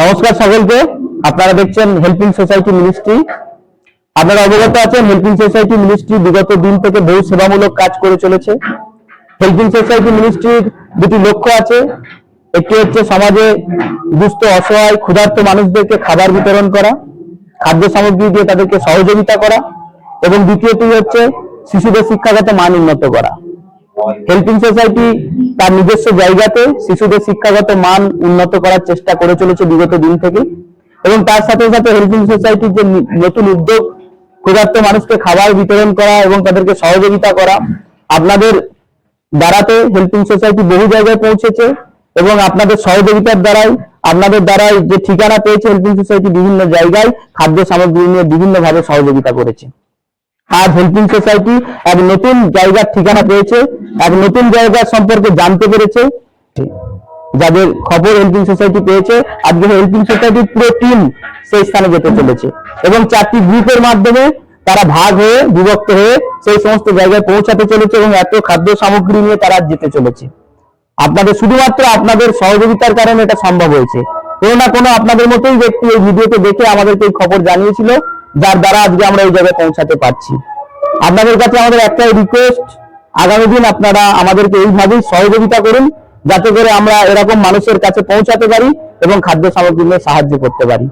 নমস্কার সকলকে। আপনারা দেখছেন হেল্পিং সোসাইটি মিনিস্ট্রি আপনারা অবগত আছেন হেল্পিং সোসাইটি মিনিস্ট্রি বিগত দিন থেকে বহু সেবামূলক কাজ করে চলেছে। হেল্পিং সোসাইটি মিনিস্ট্রির দুটি লক্ষ্য আছে। একটি হচ্ছে সমাজে দুস্থ, অসহায়, ক্ষুধার্ত মানুষদেরকে খাবার বিতরণ করা, খাদ্য সামগ্রী দিয়ে তাদেরকে সহযোগিতা করা, এবং দ্বিতীয়টি হচ্ছে শিশুদের শিক্ষাগত মান উন্নত করা। হেল্পিং সোসাইটি তার নিজস্ব জায়গাতে শিশুদের শিক্ষাগত মান উন্নত করার চেষ্টা করে চলেছে বিগত দিন থেকে এবং তার সাথে সাথে হেল্পিং সোসাইটির যে নতুন উদ্যোগ, ক্ষুধার্ত মানুষকে খাবার বিতরণ করা এবং তাদেরকে সহযোগিতা করা, আপনাদের দ্বারাতে হেল্পিং সোসাইটি বহু জায়গায় পৌঁছেছে এবং আপনাদের সহযোগিতার দ্বারাই, আপনাদের দ্বারাই যে ঠিকানা পেয়েছে হেল্পিং সোসাইটি বিভিন্ন জায়গায়, খাদ্য সামগ্রী নিয়ে বিভিন্নভাবে সহযোগিতা করেছে। আজ হেল্পিং সোসাইটি এক নতুন জায়গার ঠিকানা পেয়েছে, এক নতুন জায়গা সম্পর্কে জানতে পেরেছে যাদের খবর হেল্পিং সোসাইটি পেয়েছে, আজকে হেল্পিং সোসাইটির পুরো টিম সেই স্থানে যেতে চলেছে। এবং চারটি গ্রুপের মাধ্যমে তারা ভাগ হয়ে, বিভক্ত হয়ে সেই সমস্ত জায়গায় পৌঁছাতে চলেছে এবং এত খাদ্য সামগ্রী নিয়ে তারা যেতে চলেছে। আপনাদের শুধুমাত্র আপনাদের সহযোগিতার কারণে এটা সম্ভব হয়েছে। কোনো না কোনো আপনাদের মতোই ব্যক্তি এই ভিডিওতে দেখে আমাদেরকে এই খবর জানিয়েছিল। যার দ্বারা আজকে আমরা এই জায়গায় পৌঁছাতে পারছি। আপনাদের কাছে আমাদের একটাই রিকোয়েস্ট আগামী দিন আপনারা আমাদেরকে এইভাবেই সহযোগিতা করুন, যাতে করে আমরা এরকম মানুষের কাছে পৌঁছাতে পারি এবং খাদ্য সামগ্রী নিয়ে সাহায্য করতে পারি।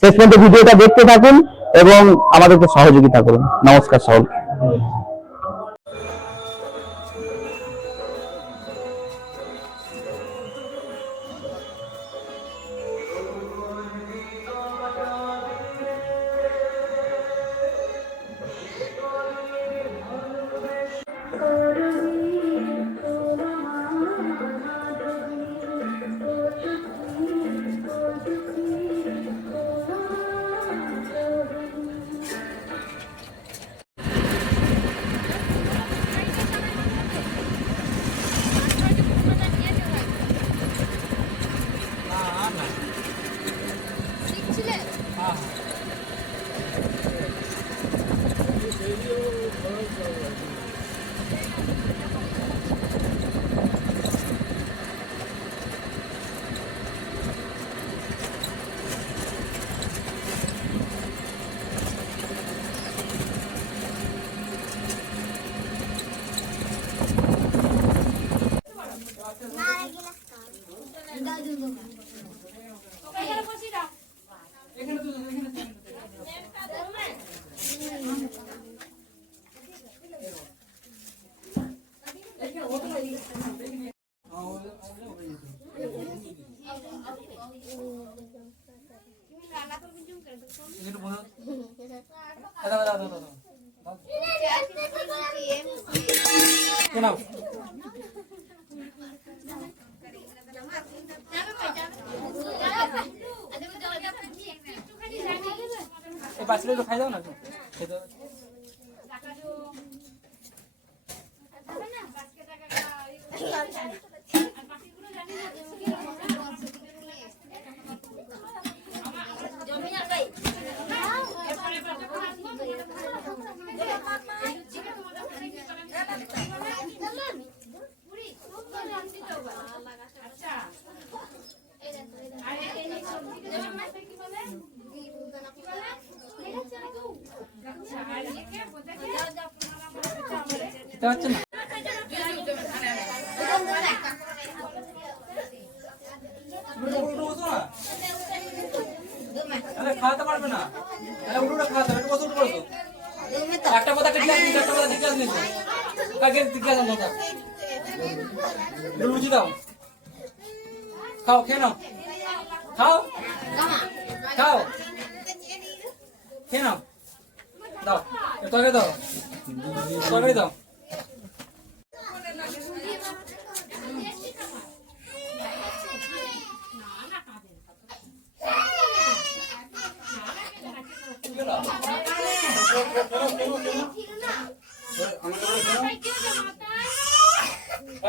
শেষ পর্যন্ত ভিডিওটা দেখতে থাকুন এবং আমাদেরকে সহযোগিতা করুন। নমস্কার সকল বাচ্চাটা একটু খাই দাও না। খেতে খেতে না উঠো, উঠো, খাওয়াতে পারবে না উঠো, উঠো, খাওয়াতে। একটু বসো, একটু বসো। একটা কথা গ্লাস নিয়েছো, একটা কথা গ্লাস নিয়েছো। কাকে ওটা? দাও খাও খেয়ে নাও খাও খাও খেয়ে নাও দাও তরকারি দাও তরকারি দাও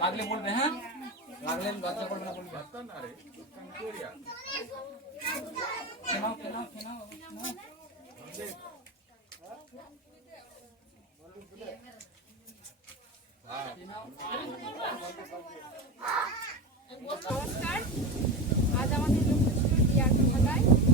লাগলে বলবে হ্যাঁ লাগলে লজ্জা করবে না বলবে কেনাও কেনাও কেনাও নমস্কার আজ আমাদের Помогай.